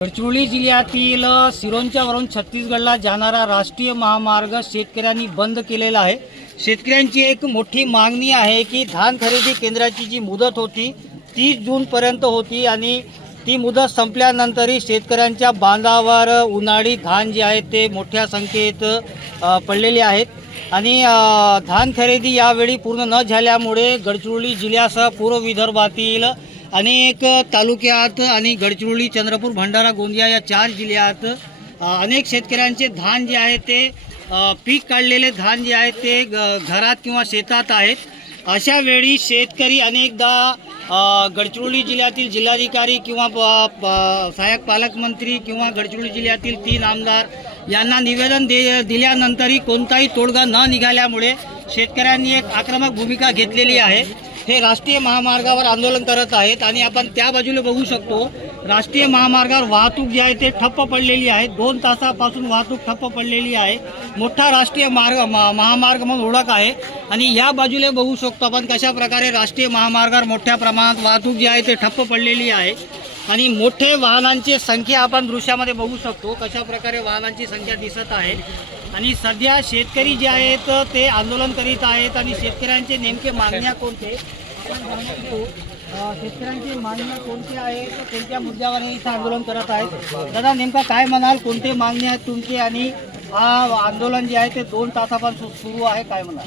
गडचिरोली जिल्ह्यातील सिरोंचा वरून छत्तीसगडला जाणारा राष्ट्रीय महामार्ग शेतकऱ्यांनी बंद केलेला आहे। शेतकऱ्यांची एक मोठी मागणी आहे की धान खरेदी केंद्राची जी मुदत होती 30 जूनपर्यंत होती आणि ती मुदत संपल्यानंतरही शेतकऱ्यांच्या बांधावर उन्हाळी धान जे आहे ते मोठ्या संख्येत पडलेले आहेत आणि धान खरेदी यावेळी पूर्ण न झाल्यामुळे गडचिरोली जिल्ह्यासह पूर्व विदर्भातील अनेक तालुक्यात आणि गडचिरोली, चंद्रपूर, भंडारा, गोंदिया या 4 जिल्ह्यात अनेक शेतकऱ्यांचे धान जे आहे ते पीक काढलेले धान जे आहे ते घरात किंवा शेतात आहेत। अशा वेळी शेतकरी अनेकदा गडचिरोली जिल्ह्यातील जिल्हाधिकारी किंवा सहाय्यक पालकमंत्री किंवा गडचिरोली जिल्ह्यातील 3 आमदार यांना निवेदन दिल्यानंतरही कोणताही तोडगा न निघाल्यामुळे शेतकऱ्यांनी एक आक्रमक भूमिका घेतलेली आहे। हे राष्ट्रीय महामार्गावर आंदोलन करत आहेत आणि आपण त्या बाजूला बघू शकतो राष्ट्रीय महामार्गावर वाहतूक जी आहे ते ठप्प पडलेली आहे। 2 तासापासून वाहतूक ठप्प पडलेली आहे। मोठा राष्ट्रीय महामार्ग म्हणून ओळख आहे आणि या बाजूला बघू शकतो आपण कशा प्रकारे राष्ट्रीय महामार्गावर मोठ्या प्रमाणात वाहतूक जी आहे ते ठप्प पडलेली आहे आणि मोठे वाहनांची संख्या आपण दृश्यामध्ये बघू शकतो कशा प्रकारे वाहनांची संख्या दिसत आहे आणि सध्या शेतकरी जे आहेत ते आंदोलन करीत आहेत आणि शेतकऱ्यांचे नेमके मागण्या कोणते शेतकऱ्यांची मागण्या कोणत्या आहेत, कोणत्या मुद्द्यावर हे इथं आंदोलन करत आहेत? दादा नेमका काय म्हणाल, कोणते मागणी आहेत तुमची आणि हा आंदोलन जे आहे ते 2 तासापासून सुरू आहे, काय म्हणाल?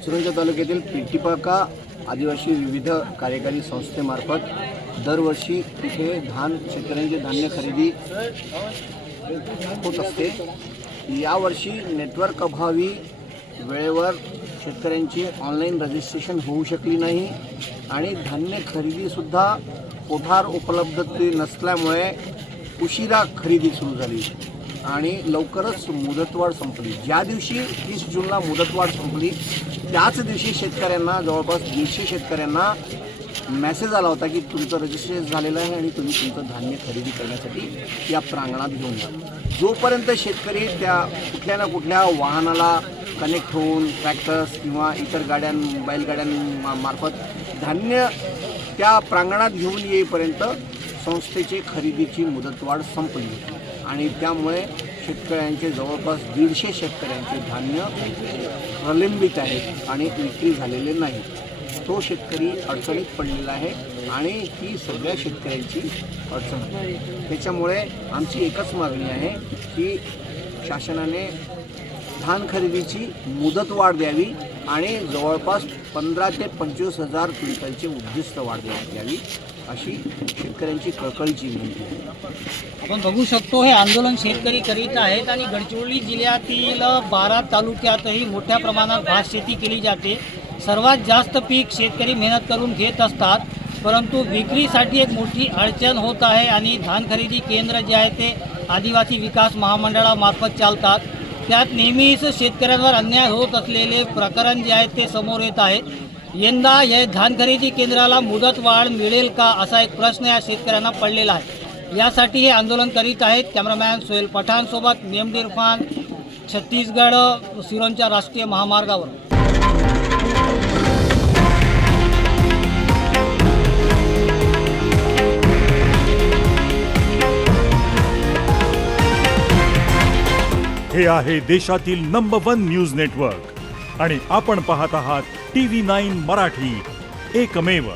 सिरोंचा तालुक्यातील पिटिपाका आदिवासी विविध कार्यकारी संस्थेमार्फत दरवर्षी तिथे शेतकऱ्यांची धान्य खरेदी होत असते। यावर्षी नेटवर्क अभावी वेळेवर शेतकऱ्यांची ऑनलाईन रजिस्ट्रेशन होऊ शकली नाही आणि धान्य खरेदीसुद्धा कोठार उपलब्धते नसल्यामुळे उशिरा खरेदी सुरू झाली आणि लवकरच मुदतवाढ संपली। ज्या दिवशी 30 जूनला मुदतवाढ संपली त्याच दिवशी शेतकऱ्यांना जवळपास 150 शेतकऱ्यांना मेसेज आला होता की तुमचं रजिस्ट्रेशन झालेलं आहे आणि तुम्ही तुमचं धान्य खरेदी करण्यासाठी या प्रांगणात घेऊन जा। जोपर्यंत शेतकरी त्या कुठल्या ना कुठल्या वाहनाला कनेक्ट होऊन ट्रॅक्टर्स किंवा इतर बैलगाड्यांमार्फत धान्य त्या प्रांगणात घेऊन येईपर्यंत संस्थेची खरेदीची मुदतवाढ संपली आणि त्यामुळे शेतकऱ्यांचे जवळपास 150 शेतकऱ्यांचे धान्य प्रलंबित आहे आणि विक्री झालेले नाही। तो शेतकरी अडचणीत पडलेला आहे आणि ही सगळ्या शेतकऱ्यांची अडचण आहे। त्याच्यामुळे आमची एकच मागणी आहे की शासनाने धान खरेदीची मुदतवाढ द्यावी आणि जवळपास 15 ते 25 हजार क्विंटलचे उद्दिष्ट वाढ देण्यात यावी अशी शेतकऱ्यांची कळकळीची विनंती आहे। आपण बघू शकतो हे आंदोलन शेतकरी करीत आहेत आणि गडचिरोली जिल्ह्यातील 12 तालुक्यातही मोठ्या प्रमाणात भात शेती केली जाते। सर्वात जास्त पीक शेतकरी मेहनत करून घेत असतात, परंतु विक्रीसाठी एक मोठी अडचण होत आहे आणि धान खरेदी केंद्र जे आहे ते आदिवासी विकास महामंडळामार्फत चालतात। त्यात नेहमीच शेतकऱ्यांवर अन्याय होत असलेले प्रकरण जे आहे ते समोर येत आहेत। यंदा या धान खरेदी केंद्राला मुदतवाढ मिळेल का असा एक प्रश्न या शेतकऱ्यांना पडलेला आहे। यासाठी हे आंदोलन करीत आहेत। कॅमेरामॅन सोहेल पठाण सोबत मेमडी इरफान, छत्तीसगड, सिरोंचा राष्ट्रीय महामार्गावर। हे आहे देशातील नंबर 1 न्यूज नेटवर्क आणि आपण पाहत आहात TV9 मराठी, एकमेव।